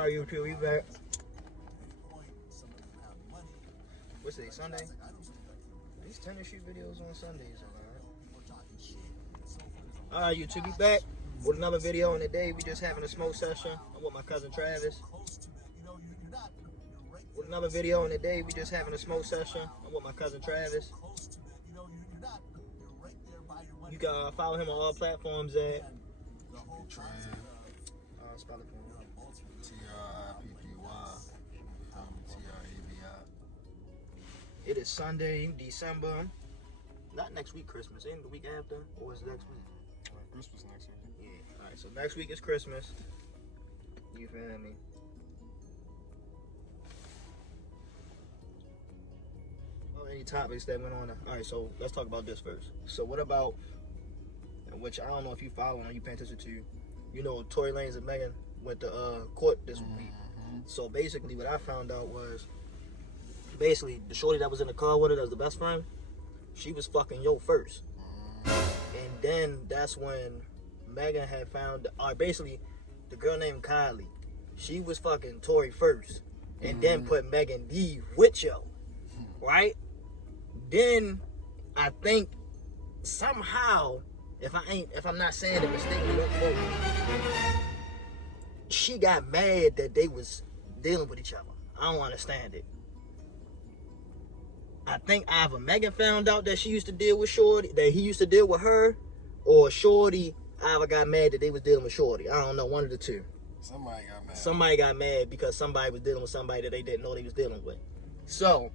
Alright, YouTube, we back. What's today, Sunday? These tennis shoot videos on Sundays, alright, YouTube, we back with another video. And today we just having a smoke session. I'm with my cousin Travis. With another video, and today we just having a smoke session. I'm with my cousin Travis. You can follow him on all platforms at spell it for me. Trippy. It is Sunday, December. Not next week, Christmas. Ain't the week after, or is it next week? Christmas next week. Yeah. All right. So next week is Christmas. You feel me? Any topics that went on? All right. So let's talk about this first. So what about, which I don't know if you follow or you pay attention to, you know, Tory Lanez and Meghan went to court this week. So basically, what I found out was, basically, the shorty that was in the car with her, that was the best friend, she was fucking Yo first. And then that's when Meghan had found, basically, the girl named Kylie, she was fucking Tory first, and then put Meghan D with Yo, right? Then I think somehow, if I'm not saying it mistakenly, don't quote me, she got mad that they was dealing with each other. I don't understand it. I think either Meghan found out that she used to deal with Shorty, that he used to deal with her, or Shorty either got mad that they was dealing with Shorty. I don't know, one of the two. Somebody got mad. Somebody got mad because somebody was dealing with somebody that they didn't know they was dealing with. So,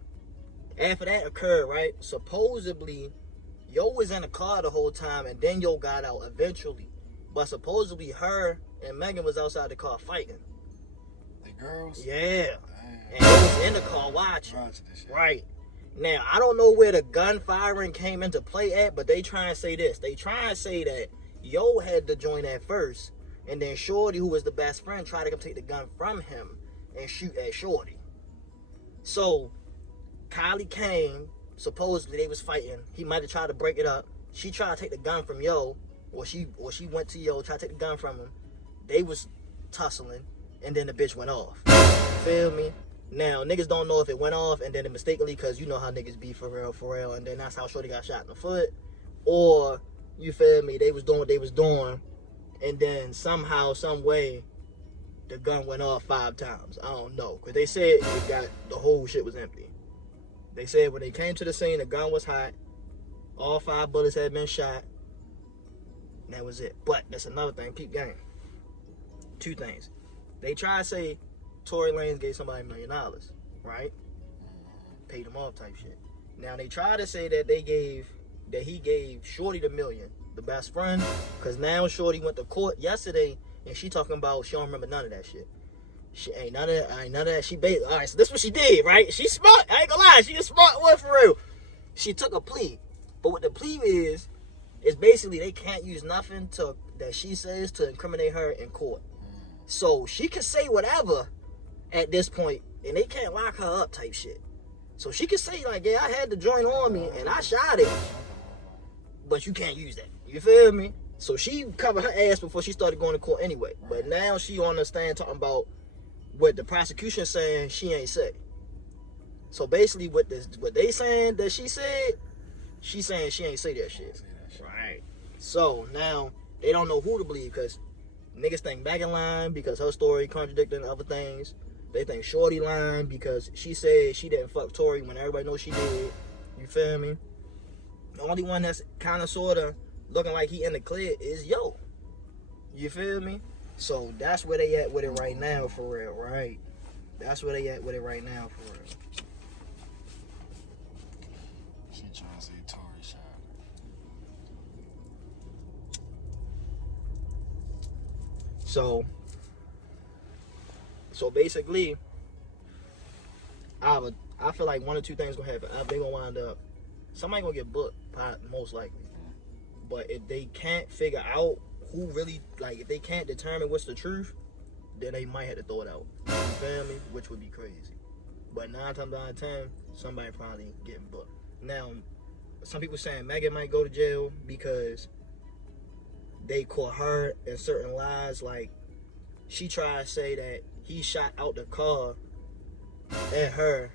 after that occurred, right, supposedly, Yo was in the car the whole time, and then Yo got out eventually. But supposedly her and Meghan was outside the car fighting. The girls? Yeah. Damn. And Yo was in the car watching. Right. Now, I don't know where the gun firing came into play at, but they try and say this. They try and say that Yo had to join at first, and then Shorty, who was the best friend, tried to come take the gun from him and shoot at Shorty. So, Kylie came. Supposedly they was fighting. He might have tried to break it up. She tried to take the gun from Yo, or she went to Yo, tried to take the gun from him. They was tussling, and then the bitch went off. Feel me? Now niggas don't know if it went off and then it mistakenly, cause you know how niggas be for real, and then that's how Shorty got shot in the foot, or you feel me? They was doing what they was doing, and then somehow, some way, the gun went off 5 times. I don't know, cause they said the whole shit was empty. They said when they came to the scene, the gun was hot. All 5 bullets had been shot. And that was it. But that's another thing. Peep game. 2 things. They try to say Tory Lanez gave somebody $1 million, right? Paid him off type shit. Now they try to say that he gave Shorty the $1 million, the best friend, because now Shorty went to court yesterday and she talking about she don't remember none of that shit. She ain't none of that. She basically, all right, so this is what she did, right? She's smart. I ain't gonna lie. She a smart one for real. She took a plea. But what the plea is basically they can't use nothing that she says to incriminate her in court. So she can say whatever at this point, and they can't lock her up type shit. So she can say, like, yeah, I had the joint on me, and I shot it. But you can't use that. You feel me? So she covered her ass before she started going to court anyway. But now she on the stand talking about what the prosecution saying she ain't say. So basically what they saying that she said, she saying she ain't say that shit. Right. So now they don't know who to believe, because niggas think Meghan lying because her story contradicting other things. They think Shorty lying because she said she didn't fuck Tory when everybody knows she did. You feel me? The only one that's kind of sort of looking like he in the clear is Yo. You feel me? So that's where they at with it right now, for real, right? That's where they at with it right now, for real. She trying to say Tory shot. So basically, I feel like one or two things gonna happen. They gonna wind up, somebody gonna get booked, most likely. But if they can't figure out who really, like, if they can't determine what's the truth, then they might have to throw it out. You feel me? Which would be crazy. But 9 times out of 10, somebody probably getting booked. Now, some people saying Meghan might go to jail because they caught her in certain lies. Like, she tried to say that he shot out the car at her,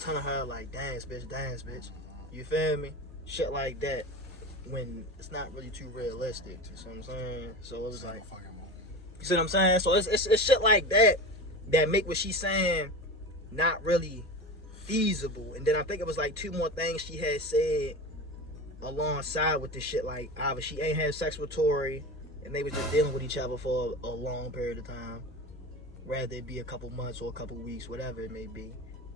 telling her like, dance, bitch. You feel me? Shit like that. When it's not really too realistic. You see what I'm saying? So it was like, you see what I'm saying? So it's shit like that that make what she's saying not really feasible. And then I think it was like 2 more things she had said alongside with this shit. Like, either she ain't had sex with Tory and they was just dealing with each other for a long period of time, rather it be a couple months or a couple weeks, whatever it may be.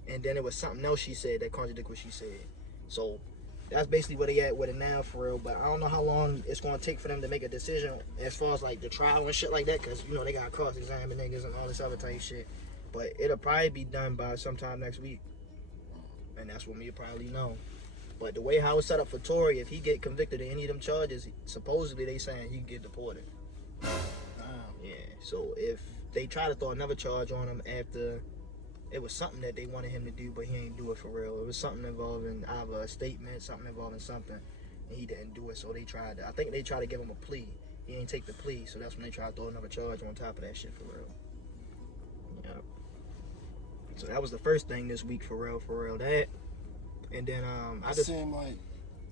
And then it was something else she said that contradicted what she said. So that's basically where they at with it now, for real. But I don't know how long it's going to take for them to make a decision as far as like the trial and shit like that, because you know they got to cross-examine niggas and all this other type shit. But it'll probably be done by sometime next week, and that's when we'll probably know. But the way how it's set up for Tory, if he get convicted of any of them charges, supposedly they saying he can get deported. Yeah. So if they try to throw another charge on him after, it was something that they wanted him to do, but he ain't do it for real. It was something involving either a statement, something involving something, and he didn't do it. So they tried to, I think they tried to give him a plea. He ain't take the plea, so that's when they tried to throw another charge on top of that shit for real. Yep. So that was the first thing this week for real. That, and then I just seemed like,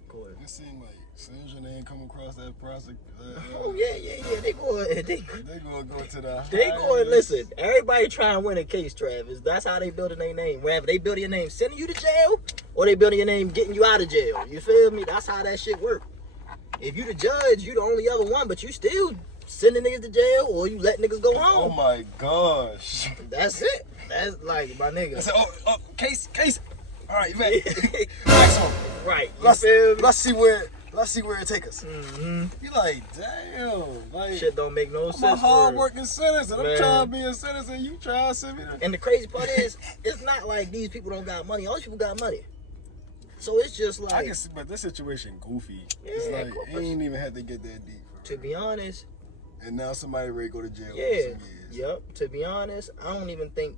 go ahead. It seemed like as soon as your name come across that prosecutor, oh yeah, they going go to the. They going, listen, everybody trying to win a case, Travis. That's how they building their name. Whether they building your name sending you to jail, or they building your name getting you out of jail. You feel me? That's how that shit work. If you the judge, you the only other one, but you still sending niggas to jail, or you let niggas go home. Oh my gosh. That's it. That's like, my nigga. Said, case. All right, man. Next one. Right. Let's see where it take us. Mm-hmm. You like, damn, like shit don't make no sense. I'm a hard-working citizen. I'm trying to be a citizen. You trying to send me to... And the crazy part is, it's not like these people don't got money. All these people got money. So it's just like, I can see, but this situation goofy. Yeah, it's like he ain't even had to get that deep. To be honest. And now somebody ready to go to jail. Yeah. For some years. Yep. To be honest, I don't even think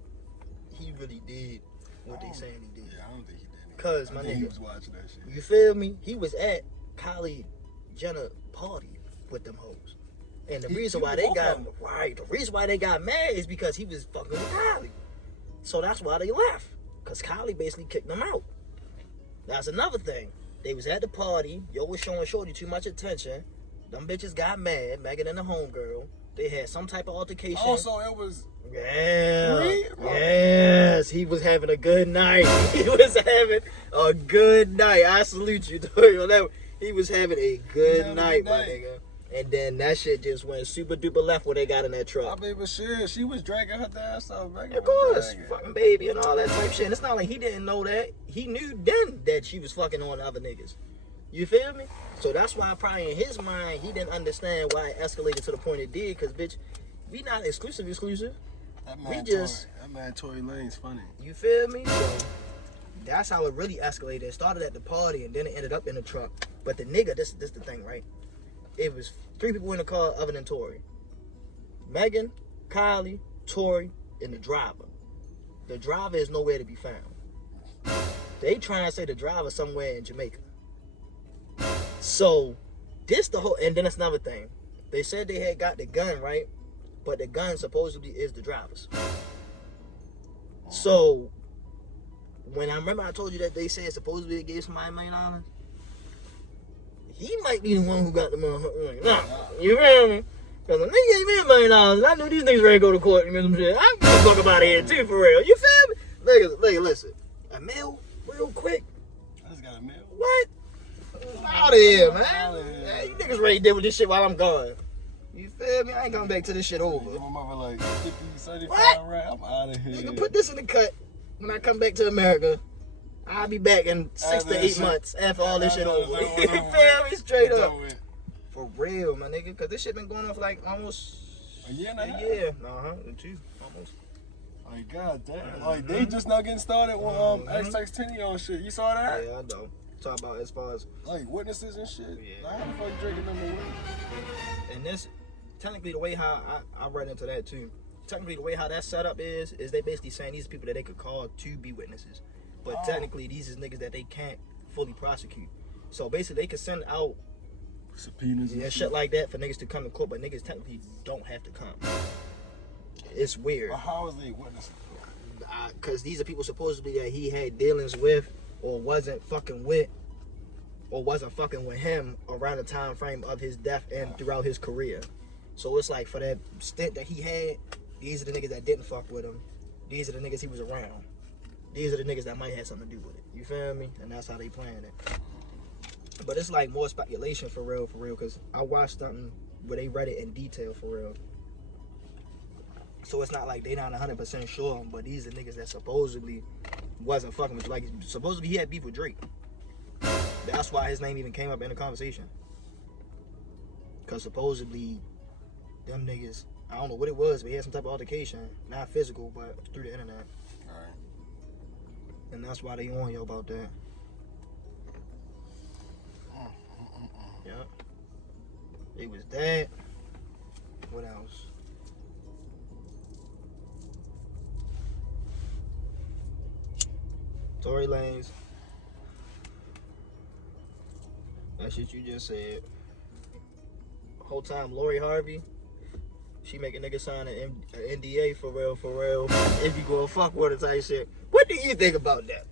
he really did what they saying he did. Yeah, I don't think he did. Cause my nigga, he was watching that shit. You feel me? He was at Kylie Jenner party with them hoes. And the reason why they got mad is because he was fucking with Kylie. So that's why they left. Cause Kylie basically kicked them out. That's another thing. They was at the party. Yo was showing Shorty too much attention. Them bitches got mad. Meghan and the homegirl. They had some type of altercation. Oh, so it was... Yeah. Yes. He was having a good night. He was having a good night. I salute you, Tory, on that. He was having a good night, my nigga. And then that shit just went super duper left when they got in that truck. I mean, but shit, she was dragging her ass out. Of course, fucking baby and all that type shit. And it's not like he didn't know that. He knew then that she was fucking on other niggas. You feel me? So that's why probably in his mind, he didn't understand why it escalated to the point it did. Because, bitch, we not exclusive. That man Tory Lane's funny. You feel me? So that's how it really escalated. It started at the party and then it ended up in the truck. But the nigga, this the thing, right? It was 3 people in the car other than Tory. Meghan, Kylie, Tory, and the driver. The driver is nowhere to be found. They trying to say the driver somewhere in Jamaica. So, this the whole, and then that's another thing. They said they had got the gun, right? But the gun supposedly is the driver's. So, when I remember I told you that they said supposedly they gave somebody $1 million, he might be the one who got the motherfucker. Nah, you feel me? Because when they gave me $1 million, I knew these niggas ready to go to court and some shit. I'm gonna fuck about here too, for real. You feel me? Nigga, listen. $1 million, real quick. I just got $1 million. What? Out of here, man. You niggas ready to deal with this shit while I'm gone. You feel me? I ain't coming back till this shit over. My mother like 50, 75 what? right? I'm out of here. Nigga, put this in the cut. When I come back to America, I'll be back in 6 to 8 months after all this shit over. You feel me? Straight up. For real, my nigga. Because this shit been going on for like almost a year and a half. Yeah. 2, almost. Like, god damn. Like, they just now getting started with X-Tenny on shit. You saw that? Yeah, I know. Talk about as far as like witnesses and shit. Yeah. Like, how the fuck drinking them away? And this, technically, the way how I read into that too. Technically, the way how that setup is they basically saying these are people that they could call to be witnesses, but technically these is niggas that they can't fully prosecute. So basically, they could send out subpoenas and shit like that for niggas to come to court, but niggas technically don't have to come. It's weird. Well, how is they witnessing? Because these are people supposedly that he had dealings with or wasn't fucking with him around the time frame of his death and throughout his career. So it's like for that stint that he had, these are the niggas that didn't fuck with him. These are the niggas he was around. These are the niggas that might have something to do with it. You feel me? And that's how they playing it. But it's like more speculation for real, because I watched something where they read it in detail for real. So it's not like they not 100% sure, but these are niggas that supposedly wasn't fucking with, like, supposedly he had beef with Drake. That's why his name even came up in the conversation. Because supposedly them niggas, I don't know what it was, but he had some type of altercation, not physical, but through the internet. Alright. And that's why they on you about that. Yeah. It was that. What else? Tory Lanez. That shit you just said. Whole time, Lori Harvey. She make a nigga sign an NDA for real. If you go fuck with her type shit. What do you think about that?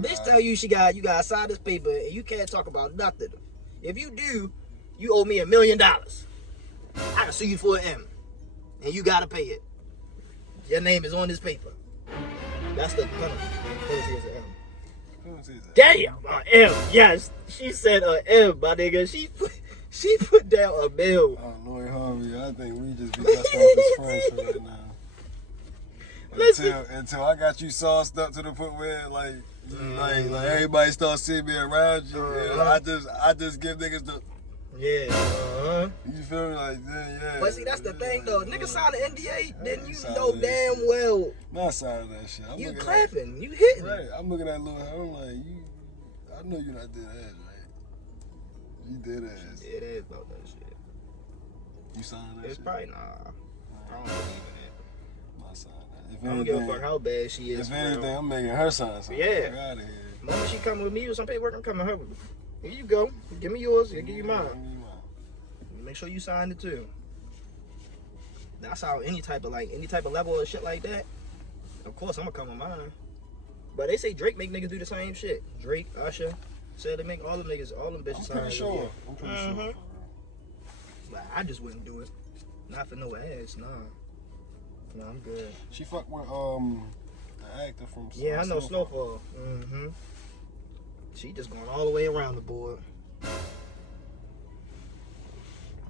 Bitch tell you you gotta sign this paper and you can't talk about nothing. If you do, you owe me $1 million. I can sue you for an M. And you gotta pay it. Your name is on this paper. That's the penalty. Penalty is an M. Damn, an M. Yes, she said an M, my nigga. She put down $1 million. Oh, Lord Harvey, I think we just be best off as friends for right now. Until I got you sauced up to the point where like everybody starts seeing me around you. I just give niggas the. Yeah. You feel me? Like, yeah. But see, that's the thing though. Niggas sign an NDA, then you know damn well. Not signing that shit. You clapping, you hitting. Right. I'm looking at Lil I'm like, I know you not dead ass, right? You dead ass. It is about that shit. You signing that shit? It's probably nah. I don't believe in it. I'm not signing that. I don't give a fuck how bad she is. If anything, I'm making her sign something. Yeah. Out of here. The moment she come with me or some paperwork, I'm coming her with me. Here you go. Give me yours. I'll give you mine. Make sure you sign it too. That's how any type of level of shit like that. Of course, I'm gonna come with mine. But they say Drake make niggas do the same shit. Drake, Usher, said they make all them bitches sign. I'm pretty sure. But I just wouldn't do it. Not for no ass, nah. No, I'm good. She fucked with the actor from. Yeah, I know Snowfall. She just going all the way around the board.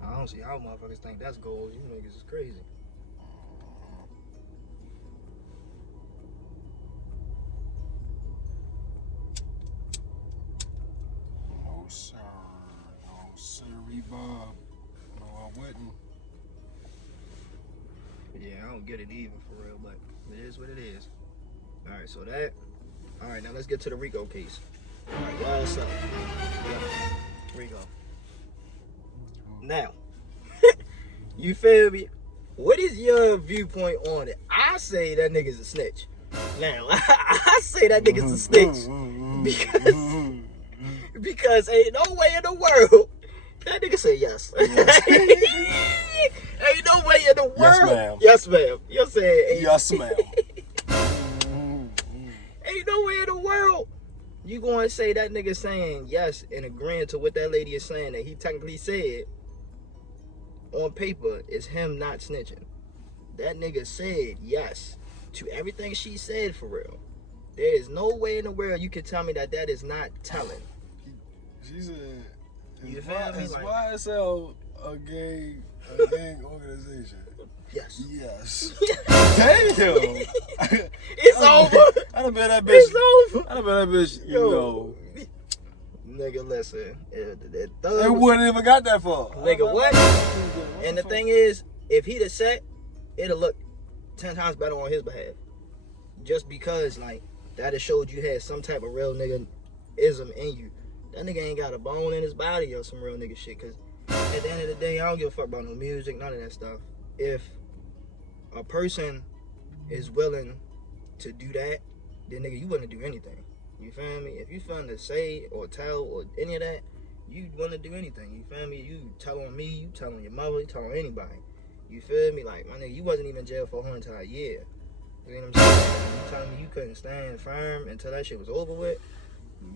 I don't see how motherfuckers think that's gold. You niggas is crazy. No sir. No sirree, Bob. No, I wouldn't. Yeah, I don't get it even for real, but it is what it is. Alright, so that. Alright, now let's get to the Rico case. Alright, YSL. Rico. Now, you feel me? What is your viewpoint on it? I say that nigga's a snitch. Now, I say that nigga's a snitch because ain't no way in the world that nigga say yes. Ain't no way in the world. Yes, ma'am. Yes, ma'am. You're saying yes, ma'am. Ain't no way in the world you gonna say that nigga saying yes and agreeing to what that lady is saying that he technically said on paper is him not snitching. That nigga said yes to everything she said for real. There is no way in the world you can tell me that is not telling. She said, you feel me? Is like, YSL a gang organization? Yes. Yes. Damn. It's over. I done bet that bitch. It's over. I done bet that bitch. Yo. Nigga, listen. It wouldn't even got that far. Nigga, what? And the thing is, if he'd have said, it'd look 10 times better on his behalf. Just because, like, that have showed you had some type of real nigga-ism in you. That nigga ain't got a bone in his body or some real nigga shit. Because at the end of the day, I don't give a fuck about no music, none of that stuff. If a person is willing to do that, then nigga, you wouldn't do anything. You feel me? If you fun to say or tell or any of that, you want to do anything. You feel me? You tell on me, you tell on your mother, you tell on anybody. You feel me? Like, my nigga, you wasn't even in jail for a whole entire year. You know what I'm saying? You telling me you couldn't stand firm until that shit was over with?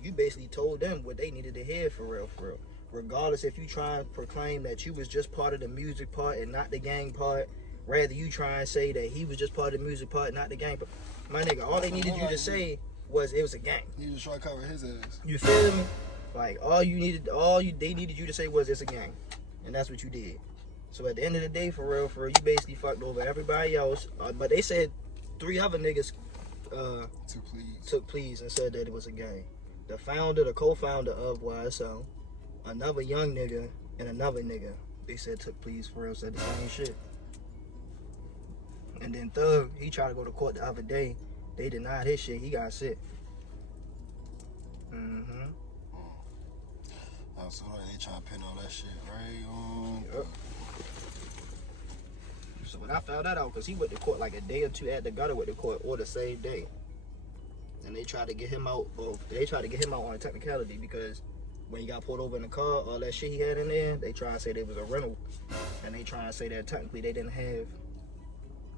You basically told them what they needed to hear, for real, for real. Regardless if you try and proclaim that you was just part of the music part and not the gang part, rather you try and say that he was just part of the music part, not the gang part. My nigga, all they needed you to say was it was a gang. He just try to cover his ass. You feel me? Like, they needed you to say was it's a gang. And that's what you did. So at the end of the day, for real, you basically fucked over everybody else. But they said 3 other niggas took pleas and said that it was a gang. The co-founder of YSL, another young nigga, and another nigga, they said took pleas for real, said the same shit. And then Thug, he tried to go to court the other day. They denied his shit. He got sick. Oh, so they trying to pin all that shit right on. Yep. So when I found that out, because he went to court like a day or two at the gutter with the court, or the same day. And they tried to get him out. They tried to get him out on a technicality because when he got pulled over in the car, all that shit he had in there, they tried to say there was a rental, and they tried to say that technically they didn't have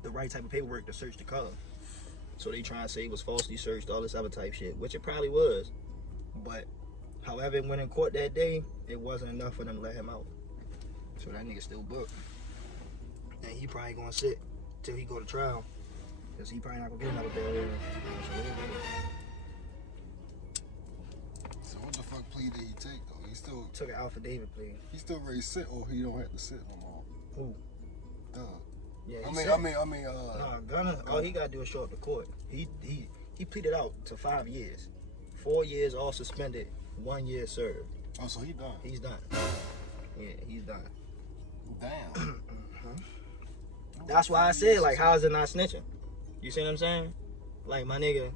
the right type of paperwork to search the car. So they trying to say it was falsely searched, all this other type shit, which it probably was. But however it went in court that day, it wasn't enough for them to let him out. So that nigga still booked. And he probably gonna sit till he go to trial. Because he probably not gonna get another bail hearing. So what the fuck plea did he take though? He still took an affidavit plea. He still ready to sit, or he don't have to sit no more? Who? Duh. Yeah, Nah, Gunna, all he gotta do is show up to court. He pleaded out to 5 years. 4 years all suspended, 1 year served. Oh, so he done? He's done. Yeah, he's done. Damn. That's why I said, like, how is it not snitching? You see what I'm saying? Like, my nigga,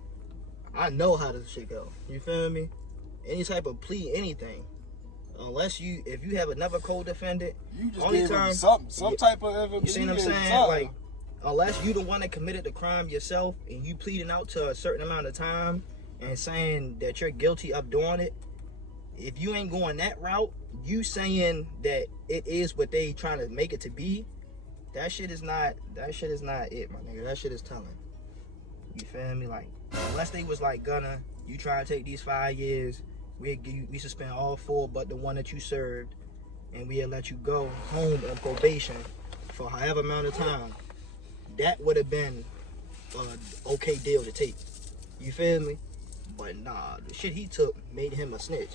I know how this shit go. You feel me? Any type of plea, anything. If you have another co-defendant, you just gave him some type of evidence. You see what I'm saying? Like, unless you the one that committed the crime yourself and you pleading out to a certain amount of time and saying that you're guilty of doing it, if you ain't going that route, you saying that it is what they trying to make it to be, that shit is not it, my nigga. That shit is telling. You feel me? Like, unless they was like, Gunna, you try to take these 5 years, we suspend all 4 but the one that you served, and we'll let you go home on probation for however amount of time. That would have been an okay deal to take. You feel me? But nah, the shit he took made him a snitch.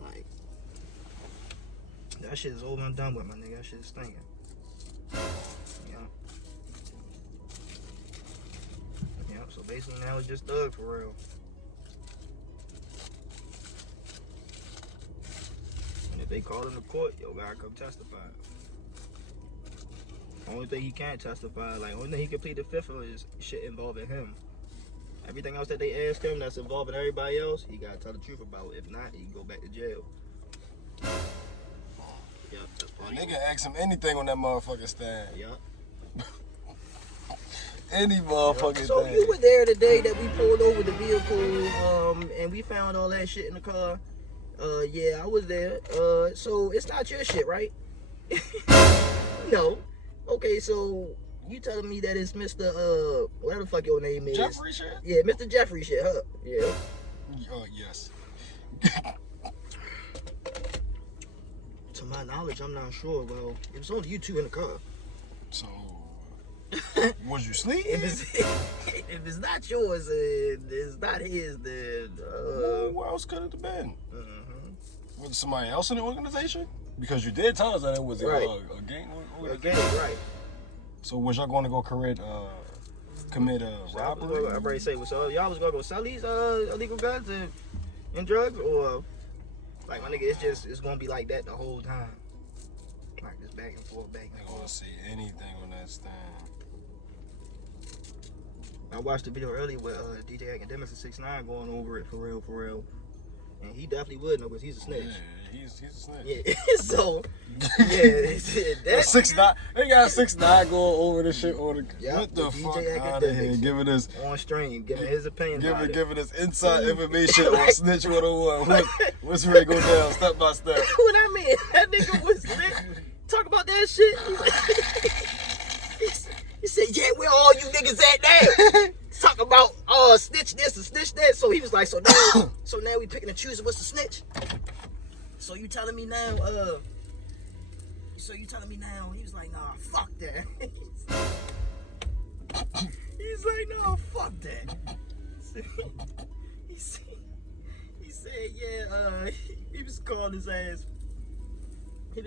Like, that shit is over and done with, my nigga. That shit is stinking. Yeah, so basically now it's just Thug for real. And if they call him to court, yo, gotta come testify. Only thing he can't testify, like, only thing he can plead the fifth of is shit involving him. Everything else that they ask him that's involving everybody else, he gotta tell the truth about. If not, he can go back to jail. Yep, that's part nigga ask him anything on that motherfucking stand. Yep. Any motherfucking thing. So you were there the day that we pulled over the vehicle, and we found all that shit in the car. Yeah, I was there. So it's not your shit, right? No. Okay, so you telling me that it's Mr. Whatever the fuck your name is. Jeffrey shit? Yeah, Mr. Jeffrey shit, huh? Yeah. Yes. To my knowledge, I'm not sure. Well, it was only you two in the car. So, was you sleeping? If it's not yours, it's not his, then... where else could it have been? Was it somebody else in the organization? Because you did tell us that it was right. a gang organization. A gang, right. So was y'all going to go commit robbery? I already say, so y'all was going to go sell these illegal guns and drugs? Or, like, my nigga, it's going to be like that the whole time. Like, just back and forth, back and forth. I don't want to see anything on that stand. I watched the video earlier with DJ Academics and 6ix9ine going over it for real. And he definitely would know because he's a snitch. Yeah, he's a snitch. Yeah, so, yeah. That 6ix9ine, they got 6ix9ine going over this shit on the... Yep, what the DJ fuck out of Academics here, giving us... on stream, giving his opinion giving us inside information on Snitch 101. What's ready to go down step by step. What I mean, that nigga was lit. Talk about that shit. all you niggas at now? Talk about snitch this and snitch that. So he was like, so now we picking and choosing what's the snitch. So you telling me now? He was like, nah, fuck that. He's like, nah, fuck that. He said, yeah. He was calling his ass. I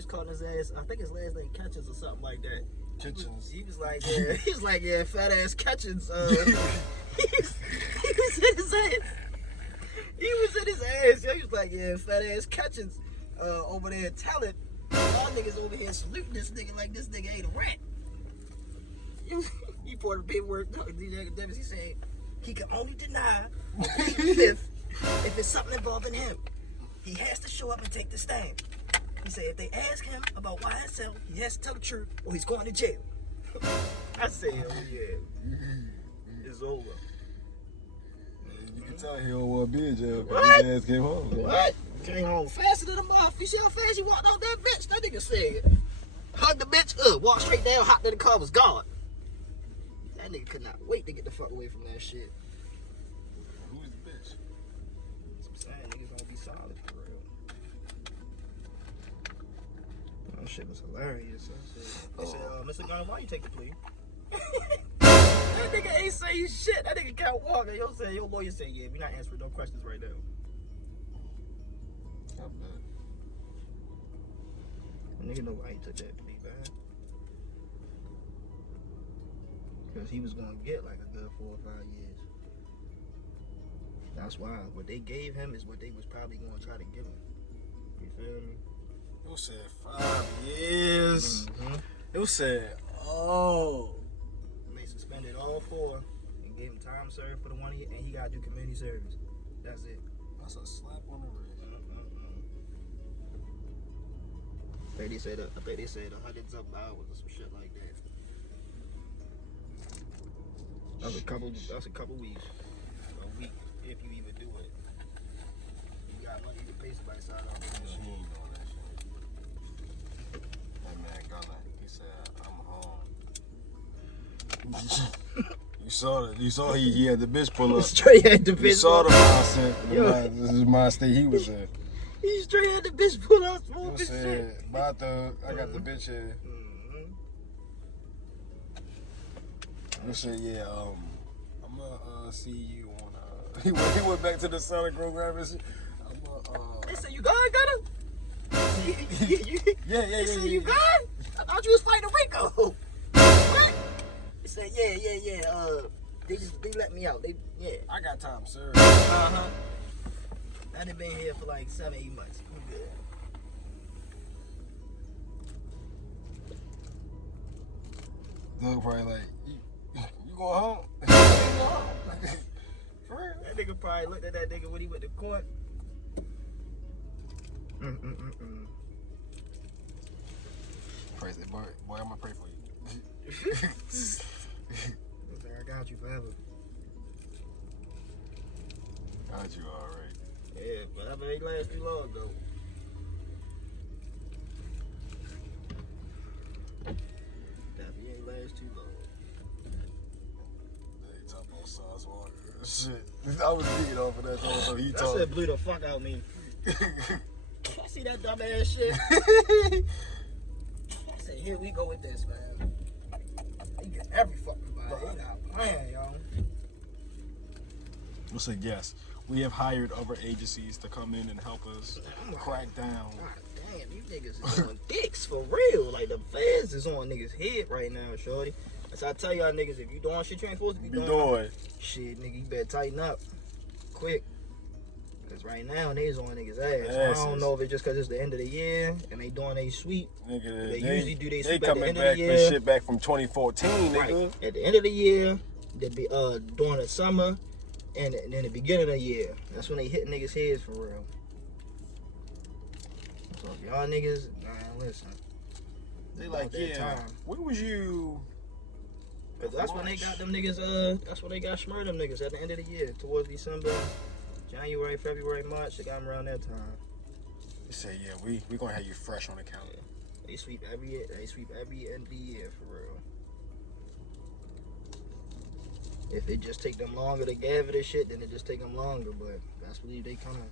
think his last name Catchins or something like that. Kitchens. He was like, yeah, fat ass Catchins. He was in his ass. He was like, yeah, fat ass Catchins over there telling y'all niggas over here saluting this nigga like this nigga ain't a rat. He poured the paperwork. DJ Academics, he said he can only deny if it's something involving him. He has to show up and take the stand. He said if they ask him about YSL, he has to tell the truth or he's going to jail. I said, oh yeah, it's over. You can tell he don't want to be in jail because What? his ass came home. What? Came home faster than a motherfucker. You see how fast he walked out that bitch? That nigga said, hugged the bitch, walked straight down, hopped in the car, was gone. That nigga could not wait to get the fuck away from that shit. Who's the bitch? Some sad niggas gonna be solid for real. That shit was hilarious. They said, Mr. Gunner, why you take the plea? That nigga ain't say shit. That nigga can't walk. Your lawyer said, yeah, we not answering no questions right now. I bet. Nigga know why he took that plea, man. Because he was gonna get like a good 4 or 5 years. That's why what they gave him is what they was probably gonna try to give him. You feel me? It said 5 years. Mm-hmm. It said, oh. And they suspended all 4 and gave him time served for the 1 year, and he gotta do community service. That's it. That's a slap on the wrist. I think they said hundreds of hours or some shit like that. That's a couple weeks. A week if you even do it. You got money to pay somebody side off. She ain't doing that shit. That man Gunner, he said, I'm home. You saw he had the bitch pull up. Straight had the bitch. You saw the mindset. This is my state he was in. He straight had the bitch pull out You smoking said, shit. my thug, I got the bitch here. You said, yeah, I'm gonna see you on, he went back to the Sonic program and shit. They said, you gone, Gunner? Yeah. They said, you gone? I thought you was fighting Rico. What? They said, yeah. They let me out. I got time, sir. Uh-huh. I done been here for like 7-8 months. We good. Doug probably like, you going home? For real? That nigga probably looked at that nigga when he went to court. Praise it, boy, I'm gonna pray for you. I got you forever. Got you alright. Yeah, but I bet he last too long though. Definitely ain't last too long. They talk about Sauce Walker. Shit. I was geeking off of that though, so he That talked. shit blew the fuck out of me. I see that dumb ass shit. I said, here we go with this, man. He get every fucking body. He not playing, y'all. We'll say yes. We have hired other agencies to come in and help us crack down. God damn, you niggas is on dicks for real. Like the feds is on niggas' head right now, shorty. So I tell y'all niggas, if you doing shit you ain't supposed to be doing, shit, nigga, you better tighten up quick. Cause right now niggas on niggas' ass. I don't know if it's just cause it's the end of the year and they doing a sweep. Nigga, They usually do they they sweep at the coming end of back the for year. shit back from 2014, nigga. Right. At the end of the year, they be during the summer and then the beginning of the year. That's when they hit niggas' heads for real. So if y'all niggas, listen. They like, yeah, when was you? Cause that's when they got them niggas, that's when they got smurred them niggas at the end of the year, towards December, January, February, March, they got them around that time. They say, yeah, we gonna have you fresh on the calendar. They sweep every end of the year for real. If it just take them longer to gather this shit, then it just take them longer. But best believe they coming.